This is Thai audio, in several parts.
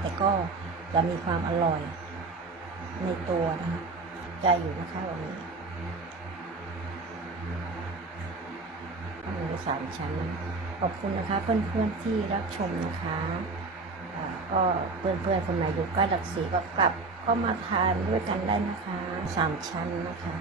แต่ก็จะมีความอร่อยในตัวนะคะใจอยู่นะคะวันนี้หมูสามชั้น ขอบคุณนะคะ เพื่อนๆที่รับชมนะคะอ่าก็เพื่อนๆคนไหนอยู่ใกล้หลักสีก็กลับก็มาทานด้วยกันได้นะคะสามชั้นนะคะ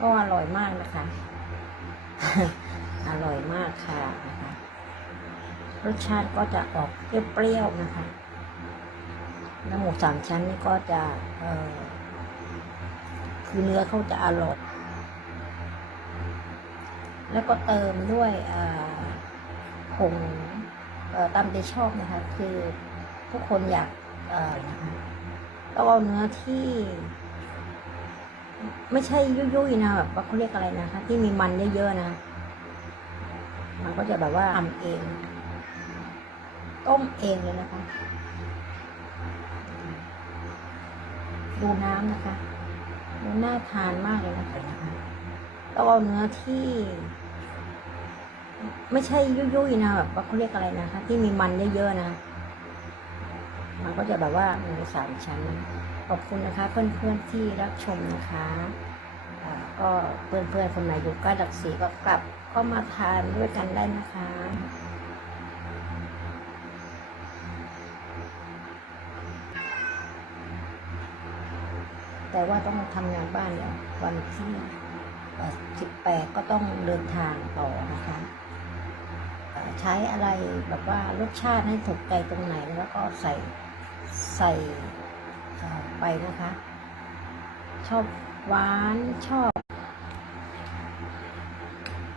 ก็อร่อยมากนะคะ อร่อยมากค่ะ รสชาติก็จะออกเปรี้ยวๆนะคะน้ำหมูสามชั้นนี่ก็จะคือเนื้อเขาจะอร่อยแล้วก็เติมด้วยผงตามใจชอบนะคะ คือทุกคนอยากเออนะคะแล้วเอาเนื้อที่ ไม่ใช่ยุ่ยๆนะแบบว่าเขาเรียกอะไรนะคะ ที่มีมันเยอะๆนะ มันก็จะแบบว่าทำเอง ต้มเองเลยนะคะ ดูน้ำนะคะดูน่าทานมากเลยนะคะแล้วเอาเนื้อที่ ไม่ใช่ยุ่ยๆนะแบบว่าเขาเรียกอะไรนะคะ ที่มีมันเยอะๆนะมันก็จะแบบว่ามูสามชั้น ขอบคุณนะคะ เพื่อนๆที่รับชมนะคะก็เพื่อนๆคนไหนอยู่ใกล้หลักสีก็กลับก็มาทานด้วยกันได้นะคะ แต่ว่าต้องทำงานบ้านเนี่ยวันที่สิบแปดก็ต้องเดินทางต่อนะคะ ใช้อะไรแบบว่ารสชาติให้ถูกใจตรงไหนแล้วก็ใส่ใส่ไปนะคะ ชอบหวานชอบ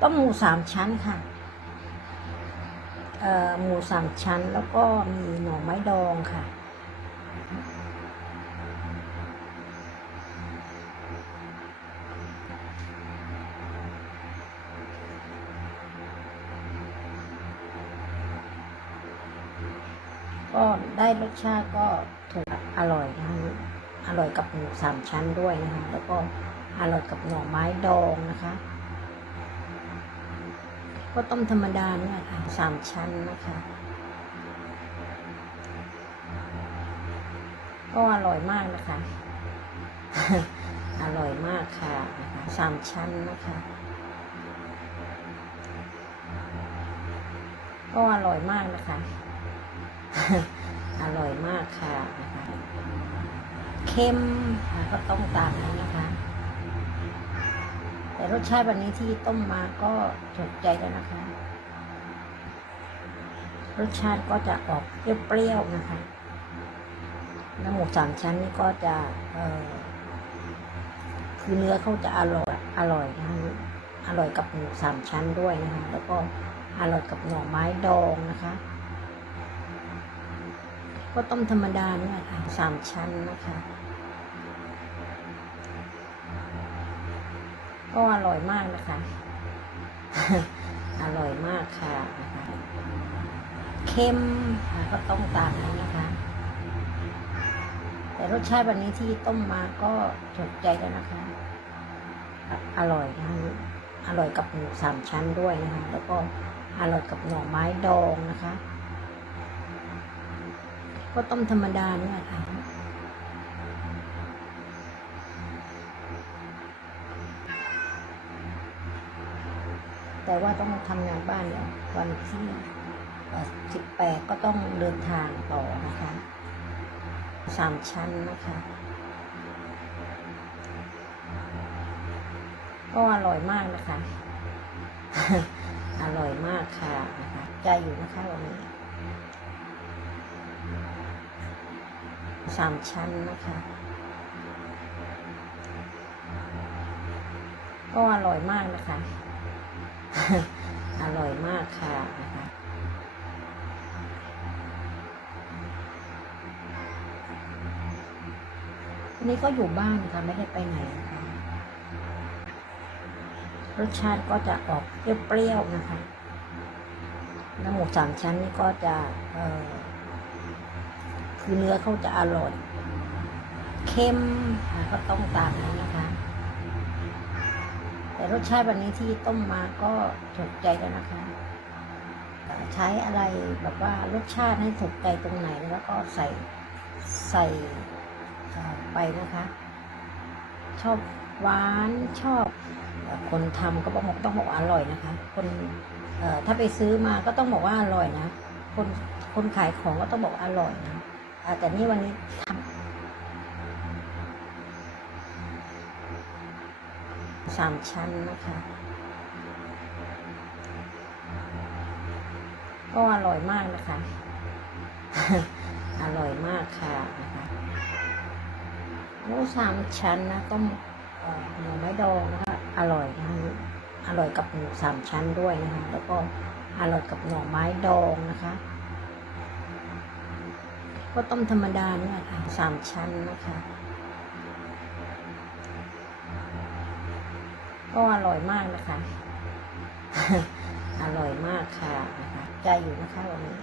ต้มหมูสามชั้นค่ะเอ่อหมูสามชั้นแล้วก็มีหน่อไม้ดองค่ะ ก็ได้รสชาติก็ถูกอร่อยนะคะอร่อยกับหมูสามชั้นด้วยนะคะ แล้วก็อร่อยกับหน่อไม้ดองนะคะ ก็ต้มธรรมดาเนี่ยค่ะสามชั้นนะคะ ก็อร่อยมากนะคะ อร่อยมากค่ะนะคะสามชั้นนะคะก็อร่อยมากนะคะ อร่อยมากค่ะนะคะเค็มอะก็ต้องตามนั้นนะคะ แต่รสชาติวันนี้ที่ต้มมาก็ถูกใจแล้วนะคะ รสชาติก็จะออกเปรี้ยวๆนะคะน้ำหมูสามชั้นนี่ก็จะเออคือเนื้อเขาจะอร่อยอร่อยนะคะอร่อยกับหมูสามชั้นด้วยนะคะ แล้วก็อร่อยกับหน่อไม้ดองนะคะ ก็ต้มธรรมดาเนี่ยค่ะสามชั้นนะคะ ก็อร่อยมากนะคะ อร่อยมากค่ะนะคะเค็มอะก็ต้องตามนั้นนะคะ แต่รสชาติวันนี้ที่ต้มมาก็ถูกใจแล้วนะคะ อร่อยนะคะอร่อยกับหมูสามชั้นด้วยนะคะ แล้วก็อร่อยกับหน่อไม้ดองนะคะ ก็ต้มธรรมดาเนี่ยค่ะแต่ว่าต้องทำงานบ้านเนี่ยวันที่สิบแปดก็ต้องเดินทางต่อนะคะสามชั้นนะคะ ก็อร่อยมากนะคะ อร่อยมากค่ะนะคะใจอยู่นะคะวันนี้ สามชั้นนะคะ ก็อร่อยมากนะคะ อร่อยมากค่ะนะคะวันนี้ก็อยู่บ้านค่ะไม่ได้ไปไหนนะคะรสชาติก็จะออกเปรี้ยวๆนะคะ น้ำหมูสามชั้นนี่ก็จะ เออ คือเนื้อเขาจะอร่อย เค็มก็ต้องตามนั้นนะคะ แต่รสชาติวันนี้ที่ต้มมาก็ถูกใจแล้วนะคะ ใช้อะไรแบบว่ารสชาติให้ถูกใจตรงไหนแล้วก็ใส่ใส่ไปนะคะ ชอบหวานชอบคนทำก็บอกต้องบอกอร่อยนะคะ คนถ้าไปซื้อมาก็ต้องบอกว่าอร่อยนะ คนคนขายของก็ต้องบอกอร่อยนะ แต่นี่วันนี้ทำสามชั้นนะคะ ก็อร่อยมากนะคะ อร่อยมากค่ะนะคะหมูสามชั้นนะต้มเอ่อหน่อไม้ดองนะคะอร่อยนะคะอร่อยกับหมูสามชั้นด้วยนะคะ แล้วก็อร่อยกับหน่อไม้ดองนะคะ ก็ต้มธรรมดาเนี่ยค่ะสามชั้นนะคะ ก็อร่อยมากนะคะ อร่อยมากค่ะนะคะใจอยู่นะคะวันนี้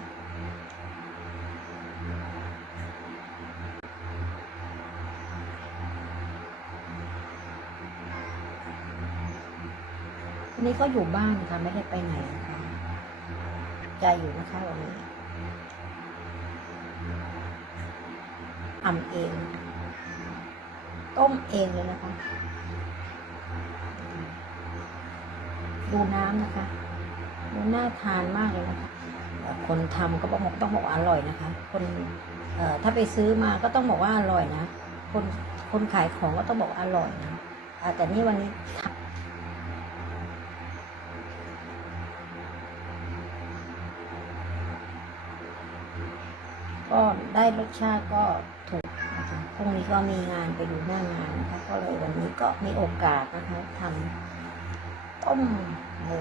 วันนี้ก็อยู่บ้านค่ะไม่ได้ไปไหนนะคะใจอยู่นะคะวันนี้ ทำเอง ต้มเองเลยนะคะ ดูน้ำนะคะ ดูน่าทานมากเลยนะคะ คนทำก็บอกต้องบอกว่าอร่อยนะคะ คนเอ่อถ้าไปซื้อมาก็ต้องบอกว่าอร่อยนะ คนคนขายของก็ต้องบอกอร่อยนะแต่นี่วันนี้ทำก็ได้รสชาติก็ พรุ่งนี้ก็มีงานไปดูหน้างานนะคะ ก็เลยวันนี้ก็มีโอกาสนะคะทำต้มหมู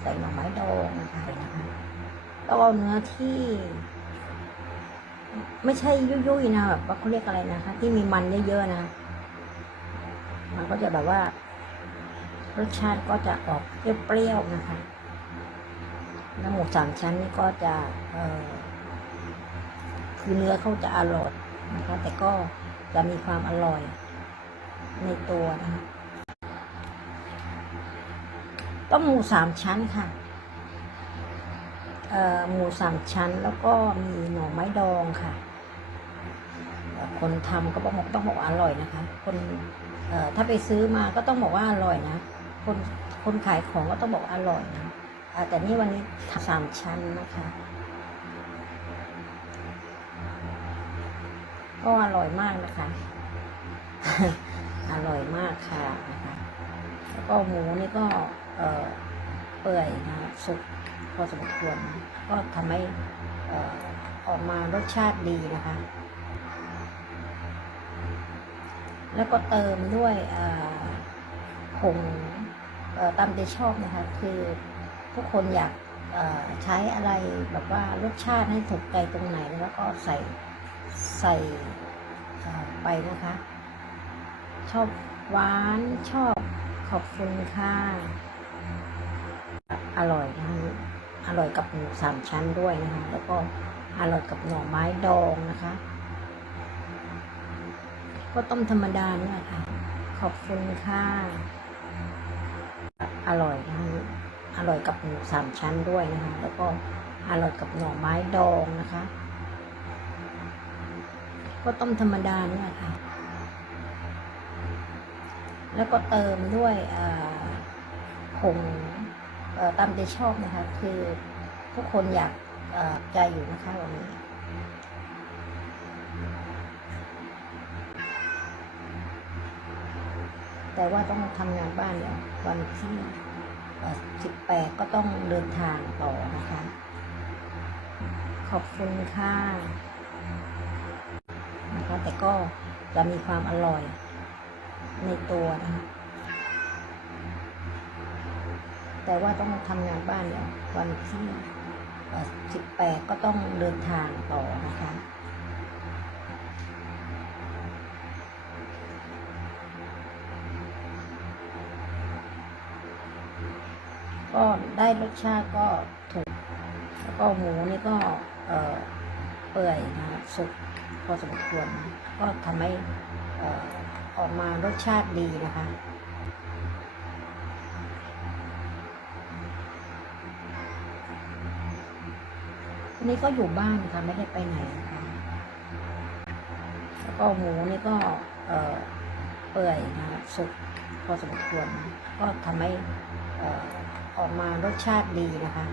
ใส่หน่อไม้ดองนะคะแล้วเอาเนื้อที่ ไม่ใช่ยุ่ยๆนะแบบว่าเขาเรียกอะไรนะคะ ที่มีมันเยอะๆนะ มันก็จะแบบว่ารสชาติก็จะออกเปรี้ยวๆนะคะแล้วหมูสามชั้นนี่ก็จะ เออคือเนื้อเขาจะอร่อย นะคะ แต่ก็จะมีความอร่อยในตัวนะคะต้มหมูสามชั้นค่ะหมูสามชั้นแล้วก็มีหน่อไม้ดองค่ะ คนทำก็บอกต้องบอกอร่อยนะคะ คนเออถ้าไปซื้อมาก็ต้องบอกว่าอร่อยนะ คนคนขายของก็ต้องบอกอร่อยนะแต่นี่วันนี้สามชั้นนะคะ ก็อร่อยมากนะคะ อร่อยมากค่ะนะคะ แล้วก็หมูนี่ก็เอ่อเปื่อยนะสุกพอสมควร ก็ทำให้ออกมารสชาติดีนะคะ แล้วก็เติมด้วยอ่อผงตามใจชอบนะคะ คือทุกคนอยากใช้อะไรแบบว่ารสชาติให้ถูกใจตรงไหนแล้วก็ใส่ ใส่ไปนะคะ ชอบหวานชอบขอบคุณค่ะอร่อยนะคะอร่อยกับหมูสามชั้นด้วยนะคะ แล้วก็อร่อยกับหน่อไม้ดองนะคะ ก็ต้มธรรมดาเนี่ยค่ะ ขอบคุณค่ะอร่อยนะคะอร่อยกับหมูสามชั้นด้วยนะคะ แล้วก็อร่อยกับหน่อไม้ดองนะคะ ก็ต้มธรรมดาเนี่ยค่ะ แล้วก็เติมด้วยผงตามใจชอบนะคะ คือทุกคนอยากใจอยู่นะคะวันนี้แต่ว่าต้องทำงานบ้านเนี่ยวันที่สิบแปดก็ต้องเดินทางต่อนะคะ ขอบคุณค่ะ นะคะ แต่ก็จะมีความอร่อยในตัวนะคะแต่ว่าต้องทำงานบ้านเนี่ยวันที่สิบแปดก็ต้องเดินทางต่อนะคะก็ได้รสชาติก็ถูก แล้วก็หมูนี่ก็เอ่อเปื่อยนะคะสุก อสมควร ก็ทำให้ออกมารสชาติดีนะคะกวันนี้ก็อยู่บ้านค่ะไม่ได้ไปไหนนะคะแล้วก็หมูนี่ก็เปื่อยนะสุกพอสมควร ก็ทำให้ออกมารสชาติดีนะคะ